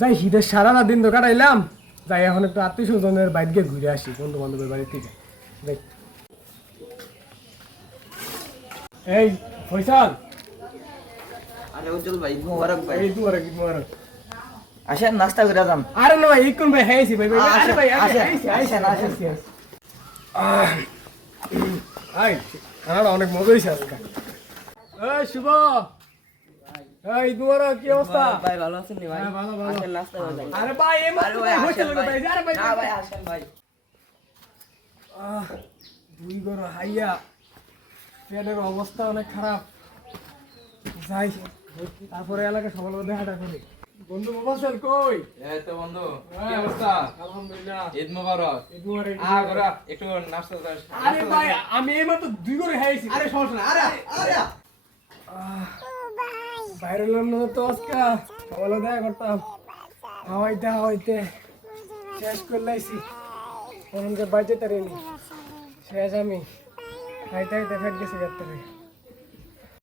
যাই শীতের সারা দিন তো কাটাইলাম, যাই এখন একটু আত্মীয় স্বজনের বাইরে গিয়ে ঘুরে আসি বন্ধু বান্ধবের বাড়ি থেকে। এই ফয়সাল, আরে উজ্জ্বল ভাই মোবারক ভাই। এই দুয়ারে কি মোবারক। আসেন নাস্তা করে যাম। আরে না ভাই ইকুন ভাই হাইছি ভাই ভাই আরে ভাই আসেন, আইসা আসেন, আইসা আই খানাটা অনেক মজা হয়েছে আজকে। এই শুভ, এই দুয়ারে কি অবস্থা? ভাই ভালো আছেন নি ভাই? হ্যাঁ, ভালো, ভালো। আসেন নাস্তা করে যাই। আরে ভাই এই মাত্র হোস্টেল আসেন লোক ভাই। ভাই আরে ভাই না ভাই আসেন ভাই। দুই গরু হাইয়া পেটের অবস্থা অনেক খারাপ। যাই তারপরে এলাকা সবার মধ্যে হাঁটা করি। বন্ধু মোবাইল কই? এই তো বন্ধু, কি অবস্থা? আলহামদুলিল্লাহ। ঈদ মোবারক। এই দুয়ারে ঘোরা একটু নাস্তা কর। আরে ভাই আমি এই মাত্র দুই গরু খাইছি। আরে সমস্যা না, আরে আরে বাইরে এলাম না তো আজকে, সকালে দেখা করতাম, হাওয়াইতে হাওয়াইতে শেষ করে লাইছি। অনেকে বাজে তারিনি শেষ আমি খাইতে খাইতে ফেট গেছি গাড়ি থেকে।